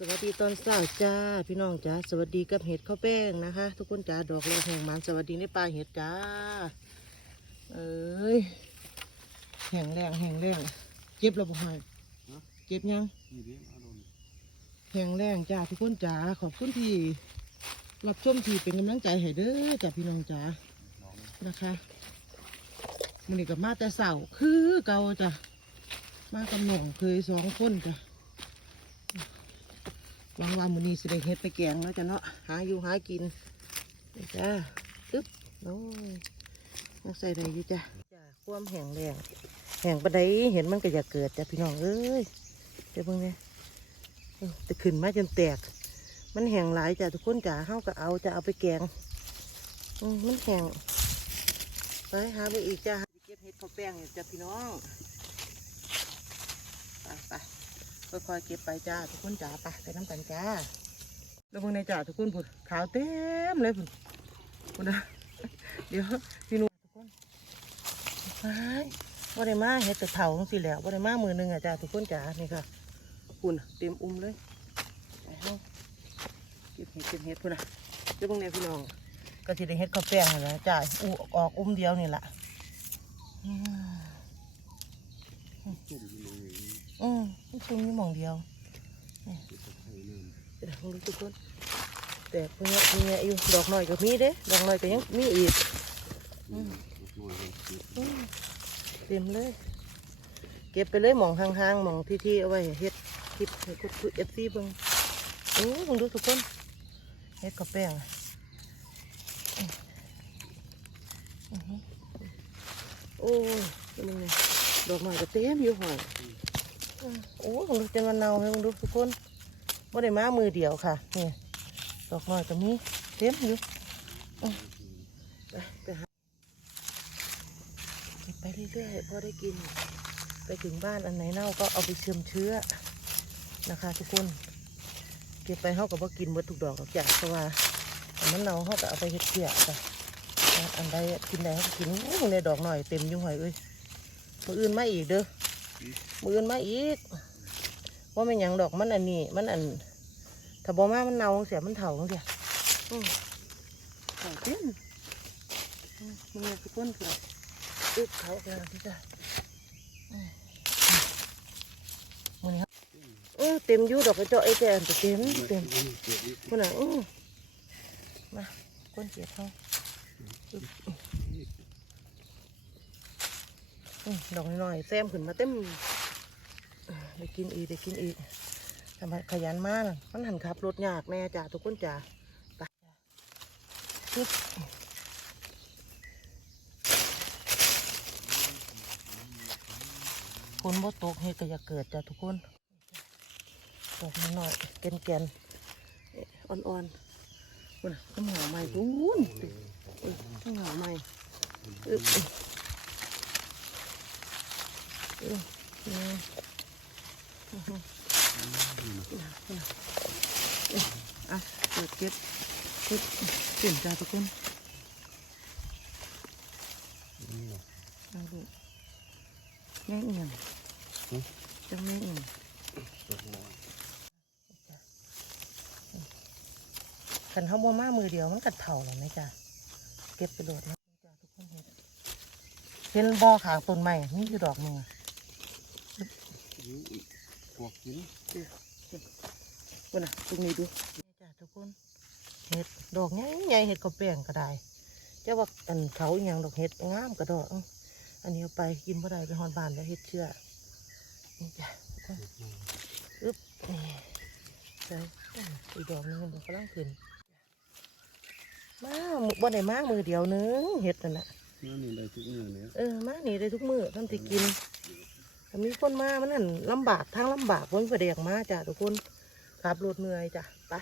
สวัสดีตอนเช้าจ้าพี่น้องจ้าสวัสดีกับเห็ดข้าวแป้งนะคะ ทุกคนจ้าดอกแรงแห่งมันสวัสดีในป่าเห็ดจ้าเอ้ยแห่งแรงแห่งแรงเจ็บแล้วบ่หายเจ็บยังแห่งแรงจ้าทุกคนจ้าขอบคุณที่รับชมที่เป็นกำลังใจให้เด้อจ้าพี่น้องจ้านะคะมันนี่กับมาแต่เสาคือเก่าจ้ะมากับหน่องเคยสองคนจ้ะ หวังว่ามือนี้สิได้เฮ็ดไปแกงแล้วจ้ะเนาะหาอยู่หากินจ้าตึ๊บโอ้ยนักใส่ได้อยู่จ้ะจ้ะความแห้งแรงแห้งปะไดเห็นมันก็อยากเกิดจ้ะพี่น้องเอ้ยเดี๋ยวเพิ่งเนี่ยเอ้าแต่ขึ้นมาจนแตก มันแห้งหลายจ้ะทุกคนจ้ะเฮาก็เอาจะเอาไปแกงอืมมันแห้งไปหาไปอีกจ้าเก็บเห็ดข้าวแป้งจ้าพี่น้อง ไปไป ค่อยๆเก็บไปจ้าทุกคนจ้าไปไปน้ำกันจ้าแล้วพวกในจ้าทุกคนผุดขาวเต็มเลยผุดผุดนะเดี๋ยวพี่นุ่ทุกคนไปว่าได้มาเห็ดแต่เถาสิแหล้วว่าได้มามือหนึงอะจ้าทุกคนจ้านี่ค่ะคุณเต็มอุ้มเลยไปเฮาเก็บเห็ดเก็บเห็ดพุ่นนะเดี๋ยวพวกในพี่น้องก็สิได้เฮ็ดข้าวแป้งนั่นแหละจ่ายอูออกอุ้มเดียวนี่แหละอืม จุ่มอยู่ตรงนี้อืมมันซุ่มอยู่หมองเดียวเดี๋ยวดูทุกคนแต่เพื่อนเพื่อนอยู่ดอกหน่อยก็มีเด้ดอกหน่อยก็ยังมีอีกเต็มเลย เก็บไปเลยหม่องห่างๆหม่องที่ๆเอาไว้เฮ็ดคลิปให้คุดเอฟซีเบิ่งโอ้เบิ่งดูทุกคนเฮ็ดข้าวแป้งโอ้ยเป็นยังไงดอกหน่อยก็เต็มอยู่ห่อย โอ้ยผมดูจนวันเนาเลยผมดูทุกคนว่าได้มามือเดียวค่ะนี่ดอกน้อยก็มีเต็มอยู่ไปไปหาเก็บไปเรื่อยๆพอได้กิน ไปถึงบ้านอันไหนเน่าก็เอาไปเชื่อมเชื้อนะคะ ทุกคน เก็บไปเขากับว่ากินหมดทุกดอกหรอกจ้ะเพราะว่าอันนั้นเราเขาก็เอาไปเฮ็ดเกลือจ้ะอันใดกินได้เขาก็กินโอ้ยในดอกหน่อยเต็มยู่หอยเอ้ยมืออื่นมาอีกเด้อ มืออื่นมาอีก ว่ามันหยังดอกมันอันนี้ มันอันถ้าบอมามันเน่าเสียมันเถาเสียอืมเถาเต็มอืมมันเนี่ยทุกคนคืออึดเขากันที่จ้ะอืมมันครับเออเต็มอยู่ดอกกระเจาะไอ้แก่แต่เต็มเต็มเกิดอีกคนน่ะอือมาก้นเสียเขาอึ๊บอืม ดอกน้อยๆแซมขึ้นมาเต็มได้กินอีกได้กินอีกทำไมขยันมากน่ะมันหันขับรถยากแน่จ้าทุกคนจ้าไปปึ๊บฝนบ่ตกเฮ็ดก็อยากเกิดจ้าทุกคนตกนิดหน่อยๆแกนแกนๆอ่อนๆคุณต้องหาใหม่ปุ้นต้องหาใหม่ อะเปิดเก็บเก็บเปลี่ยนจ้าทุกคนนี่เนาะเอาดูแม่เอียงจังแม่เอียงตกน้อยกันเขาบ่มามือเดียวมันกัดเถ่าแล้วไหมจ้าเก็บไปโดดนะจ้าทุกคนเห็นเห็นบ่อขางต้นไม้นี่คือดอกหนึงอ ยู่อีกพวกกินคุณน่ะตรงนี้ดูจ้าทุกคน เห็ดดอกใหญ่ใหญ่เห็ดก็แป้งก็ได้จ้าว่าอันเขาอย่างดอกเห็ดงามกระดอกอันนี้เอาไปกินบ่ได้ไปหอนบานแล้วเห็ดเชื่อนี่จ้าอึ๊บนี่ใช่อีกดอกนึงมันกำลังขึ้นมาหมู่บ่ได้มามือเดียวนึงเห็ดนั่นน่ะนี่ได้ทุกเนื้อเนี่ยเออมานี่ได้ทุกมือทำสิกิน มีคนมา มันนั่นลำบากทางลำบากคนประเดียกมาจ้ะทุกคนขับรถเหนื่อยจ้ะไป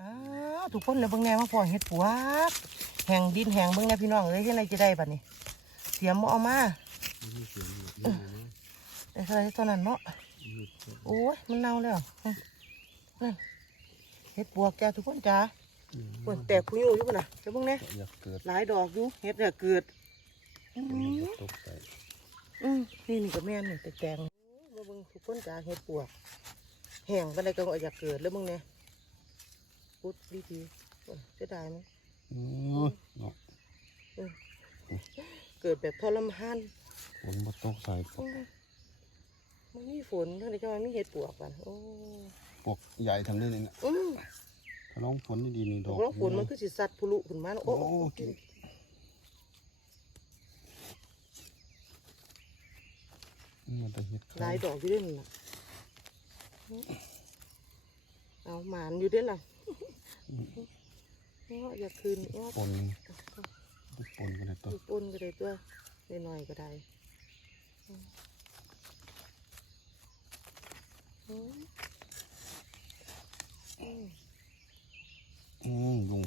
อ้าทุกคนเลยเบิ่งแน่มาพอเห็ดปวกแห่งดินแห่งเบิ่งแน่พี่น้องเอ้ยที่ไหนจะได้บัดนี้ เสียมเอามานี่เสียงหมดนี่นะแต่ใส่ตอนนั้นเนาะโอ้ยมันเน่าแล้วนั่นเห็ดปวกจ้ะทุกคนจ้ะปวดแตกผู้อยู่อยู่ปะนะเจ้าเบิ่งเนี่ยหลายดอกอยู่เห็ดเนี่ยเกิดอืมตกใจ อืมนี่นี่ก็แม่นนี่แต่แตงโอ้ยมาเบิ่งทุกคนจ้าเห็ดปวก แห้งปานใดก็อยากเกิดแล้วมึงเนี่ยพุดดีทีโอ้ยเสียดายมั้งโอ้ยเนาะเกิดแบบทรมานฝนมาตกใส่โอ้ยมันมีฝนเท่าไหร่จะว่ามีเห็ดปวกกันโอ้ปวกใหญ่ทำได้เลยนะอืมถ้าร้องฝนดีๆนี่ดตอกกแล้วฝนมันคือสิสัตว์พุลุขึ้นมาเนอะโอ้โอ้โอ้ กิน มันจะเห็ดหลายดอกอยู่ด้วยนั่นน่ะเอาหมานอยู่ด้วยล่ะเนาะอยากคืนเนาะปนปนกันเลยตัวลูกปนก็ได้ตัวหน่อยๆก็ได้อืมอืมอืมอืมลุง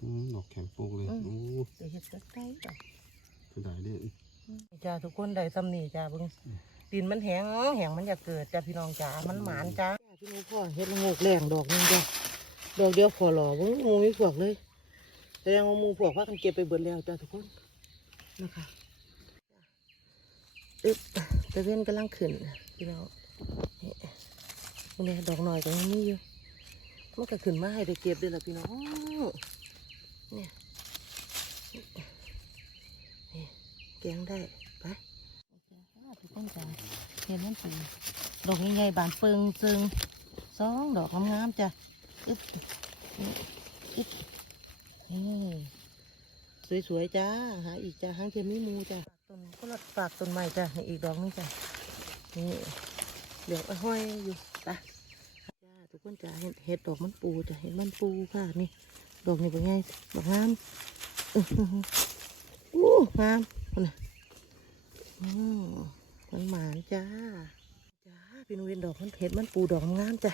อืมดอกแข็งโปกเลยโอ้เดี๋ยวเห็ดจะใกล้จ้ะเสียดายเด้อ จ้าทุกคนได้ตำหนิจ้าเบิ่งดินมันแห้งแห้งมันอยากเกิดจ้าพี่น้องจ้ามันหมานจ้าพี่น้องพ่อเห็ดละโงกแรงดอกหนึงจ้าดอกเดียวพอหล่อเบิ่งงูมีพวกเลยแสดงว่าหมูพวกพากันเก็บไปเบิดแล้วจ้าทุกคนนะคะอึ๊บตะเวนกำลังขึ้นพี่น้องนี่นี่ดอกหน่อยก็ยังมีอยู่มันก็ขึ้นมาให้ได้เก็บด้วยล่ะพี่น้องเนี่ยนี่ แกงได้ไปทุกคนจ้าเห็นมันเป็นดอกใหญ่ๆบานเปิงซึงสองดอกงามๆจ้ะอึ๊บอึ๊บนี่สวยๆจ้าหาอีกจ้าหางเทียมมีมูจ้ะต้นก็ฝากต้นใหม่จ้ะนี่อีกดอกนึงจ้ะนี่เหลือกเอาห้อยอยู่ไปจ้าทุกคนจ้าเห็ดเห็ดดอกมันปูจ้ะเห็ดมันปูค่ะนี่ดอกนี่เป็นไงดอกงามอื้อหืออู้งาม นน่ะอืมมันหมานจ้า จ้าพี่นุ้ยดอกมันเห็ดมันปูดอกงามจ้ะ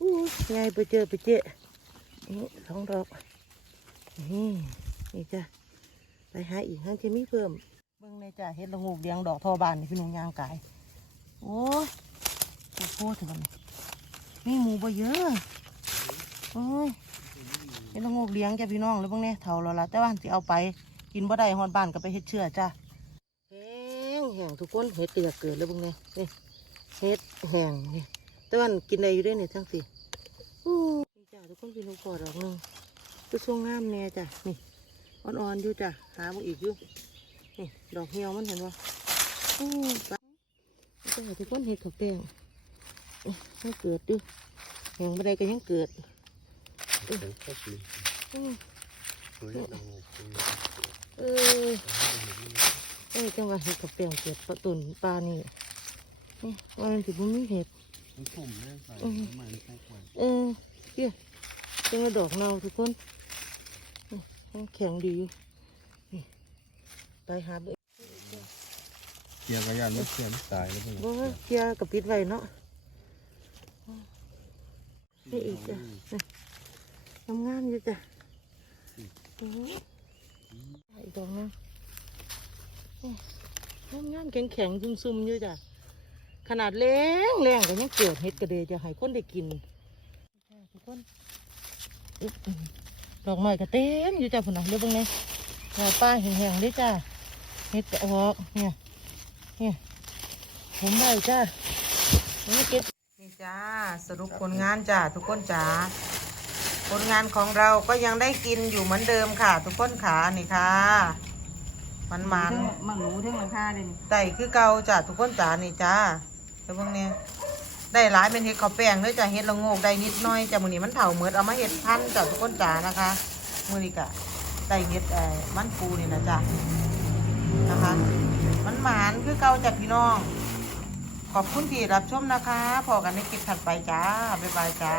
อู้ไงไปเจอไปเจอนี่สองดอก นี่นี่จ้ะไปหาอีกห้างจะมีเพิ่ม เบิ่งในจ้ะเห็ดละงูเดียงดอกทอบานนี่พี่นุ้ยยางกาย โอ้โอ้โหถึงกันนี่หมูบ่เยอะโอ้ยเห็ดละงูเลี้ยงจ้ะพี่น้องแล้วเบิ่งเนี่ยเท่าแล้วล่ะแต่ว่าสิเอาไป กินบ่ได้ฮอดบ้านก็ไปเฮ็ดเชื่อจ้ะแห้งแห้งทุกคนเห็ดเตียเกิดแล้วเบิ่งเนี่ยนี่เห็ดแห้งนี่แต่ว่ากินได้อยู่เด้วยเนี่ยทั้งสี่อู้นี่จ้ะทุกคนพี่นุกพอดอกหนึงคือทรงงามแน่จ้ะนี่อ่อนๆอยู่จ้ะหามาอีกอยู่นี่ดอกเหี่ยวมันเห็นปะอู้ไปจ้ะทุกคนเห็ดถั่วแป้งนี่ยังเกิดอยู่แหงบันไดก็ยังเกิดแข็งโปก เลยอือสวยจังเลยเออเอ้ยจังว่าเห็ดถั่วแป้งเกิดปะตุนปลานี่นี่ว่ามันถือว่ามีเห็ดมันสุ่มเลยใส่ไม้ใส่ไว้เออเกี่ยจังว่าดอกเนาทุกคนนี่ยังแข็งดีอยู่นี่ไปหาเบิ่งเกียร์กระยานไม่เกียร์ไม่ตายแล้วเพื่อนบ่ว่าเคลียร์กับปิดไว้เนาะนี่อีกจ้ะงามงามๆอยู่จ้ะโอ้ยอีกดอกหนึงงามงามๆแข็งแข็งๆซุ่มๆอยู่จ้ะขนาดแรงแรงก็ยังเกิดเห็ดกระเดยจะให้คนได้กินจ้ะทุกคนอึ๊บดอกไม้ก็เต็มอยู่จ้ะพุ่นน่ะเรียกเบิ่งเลยดอกป้าแห้งๆเลยจ้ะเห็ดก็ออกเนี่ยเนี่ยผมได้จ้านี่เก็บนี่จ้าสรุปผลงานจ้าทุกคนจ้า ผลงานของเราก็ยังได้กินอยู่เหมือนเดิมค่ะ ทุกคนขานี่ค่ะ มันมันมันหนูเท่งหลังคาเลยนี่ๆไต่คือเก่าจ้าทุกคนจ้านี่จ้าเดี๋ยวพวกเนี้ยได้หลายเป็นเห็ดข้าวแป้งด้วยจ้าเห็ดละโงกได้นิดหน้อยจ้ามือนี้มันเถาเหมือดเอามาเห็ดพันธุ์จ้าทุกคนจ้านะคะมือนี้กะได้เห็ดเอ่อมันปูนี่นะจ้านะคะ มันหมานคือเก่าจ้าพี่น้อง ขอบคุณที่รับชมนะคะพอกันในคลิปถัดไปจ้าบ๊ายบายจ้า